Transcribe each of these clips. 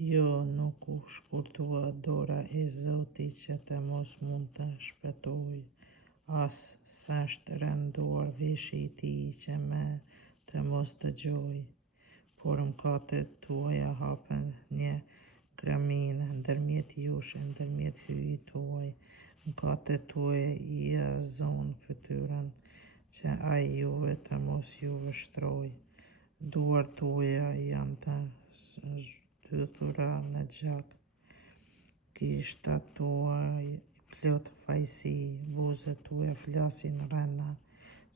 Jo, nuk u shkurtua dora e Zotit që të mos mund të shpëtoj, as s'është rënduar veshi i tij që me të mos dëgjoj, por mëkatet tuaja hapen një graminë ndërmjet jush e ndërmjet hyjit tuaj, mëkatet tuaja I zonë fytyrën, që ai juve të mos ju vështroj, duart tuaja janë të zhdydhura në gjak, gishtat tuaj plot fajsi, buzët tuaja flasin rrena,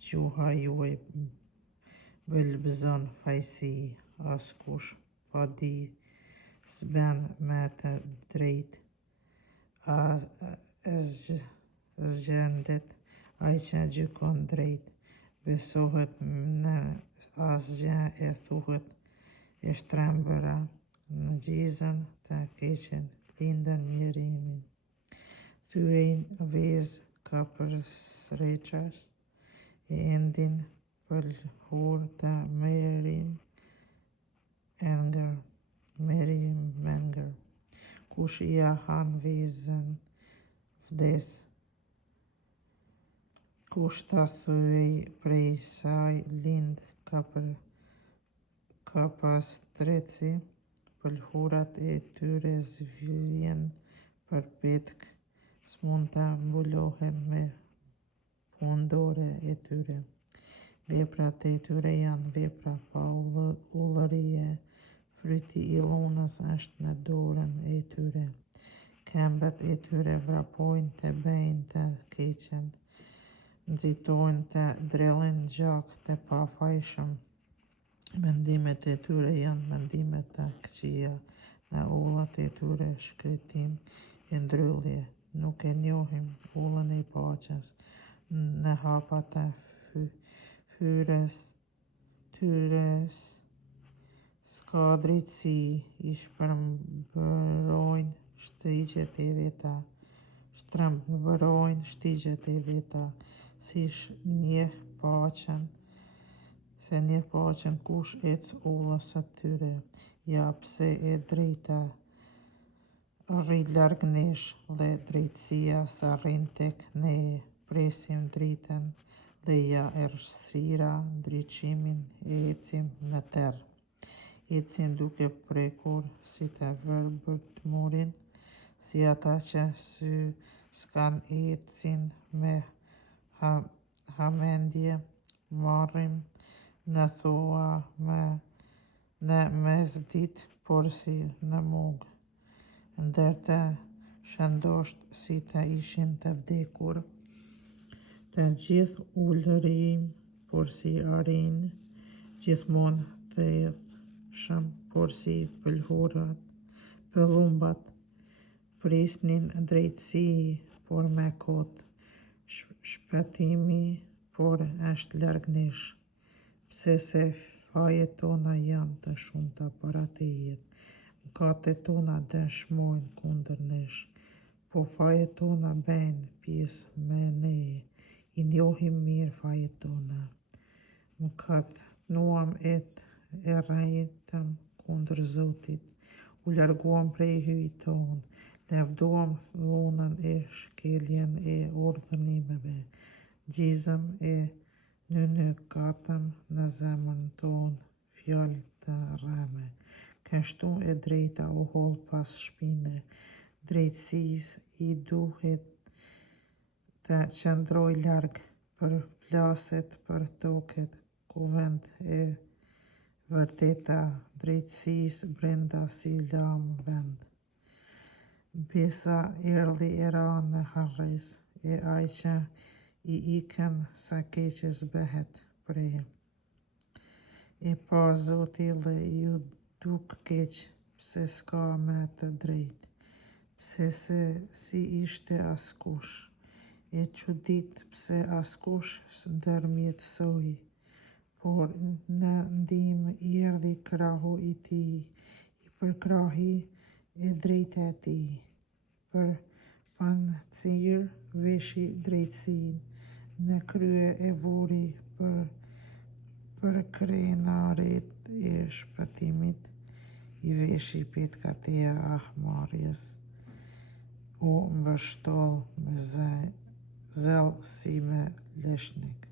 gjuha juaj bëlbëzon fajsi, askush pa di s'ben me të drejtë, zgjendet ai që gjykon drejt, besohet në asgjë e thuhet e shtrembëra, në gjizën të keqen linden mjerimin. Thyejnë vezë ka për sreqas, e endin pëlhur të Menger. Kush ja han vezën vdes, kush ta thyej prej saj lind ka pas treci, pëlhurat e tyre zvijnë për petk, s'mund të mbulohen me pundore e tyre. Veprat e tyre janë vepra pa ullërie, fryti I lunës është në dorën e tyre. Këmbët e tyre vrapojnë të bëjnë të keqen, nxitojnë të drellin gjak të pafajshëm. Mendimet e tyre janë mendimet të këqija, në ullat e tyre shkretim e ndryllje, nuk e njohim ullën e paqes, në hapat e fyres tyre s'ka drejtësi, I shtrembërojnë shtigjet e veta, se njeh paqen kush ec ullës së tyre, ja pse e drejta rri larg nesh, dhe drejtësia s'arrin tek ne, presim dritën dhe ja errësira ndriqimin e ecim në terr. Ecim duke prekur si të verbërt murin, si ata që sy s'kan ecin me hamendje, marrim në thua në mesditë, por si në mungë, ndër të shëndosht si të ishin të vdekur, të gjithë ulërim, por si arinë, gjithmonë thellshëm, por si pëllumbat, prisnin drejtësi, por me kot, shpëtimi, por është larg nesh, pse se fajet tona janë të shumta para teje, mëkatet tona dëshmojnë kundër nesh, po fajet tona bëjnë pjesë me ne, I njohim mirë fajet tona. Mëkatnuam e rrejtëm kundër Zotit, u larguam prej hyjit ton, lavduam dhunën e shkeljen e urdhërimeve, gjizëm e nënykatëm në zemrën ton fjalë të rreme, kështu e drejta u holl pas shpine, drejtësisë I duhet të qëndroj larg, përplaset për toket, kuvend e vërteta, drejtësisë brenda si lam vend. Besa erdhi e ra në harres, e ai që I ikën së keqes bëhet prej. E pa Zoti dhe ju duk keq, pse s'ka me të drejtë, pse se si ishte askush, e çudit pse askush s'ndërmjetësoi, por në ndihmë I erdhi krahu I tij, I përkrahi e drejta e tij, për pancir veshi drejtësinë, në krye e vuri për krenarit e shpëtimit, I veshi petkatea ahmarjes, u mbështoll me zell si me leshnik.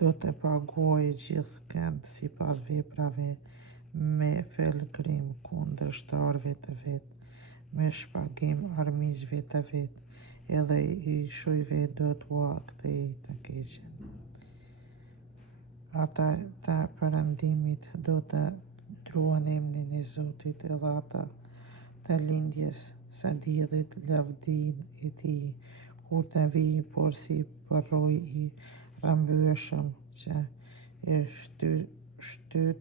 Do të paguaj gjithkënd sipas veprave me felgrim kundër shtarëve të vet, me shpagim armiqve të vet, edhe I shujve do t'ua kthej të keqen. Ata të perëndimit do të ndruan emrin e Zotit, edhe ata të lindjes së diellit lavdin e tij, kur të vijë por si përroj I rrëmbyeshëm që e shtyt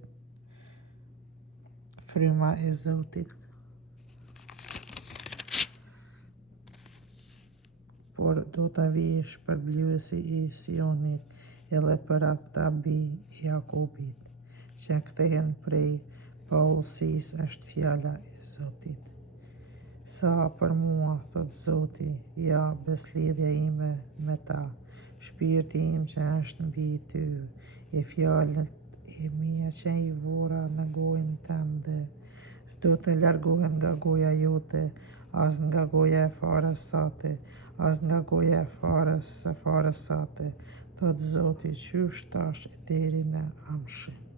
fryma e Zotit. Por do të vijë shpërblyesi I Sionit, edhe për ata bij I Jakobit, që kthehen prej paullësisë është fjala e Zotit. Sa për mua, thot Zoti, ja beslidhja ime me ta, shpirti im që është mbi ty, e fjalët e mia që I vura në gojën tënde, s'do të largohen nga goja jote, as nga goja e farës sate, as nga goja e farës së farës sate, thot Zoti, qysh tash deri në amshim.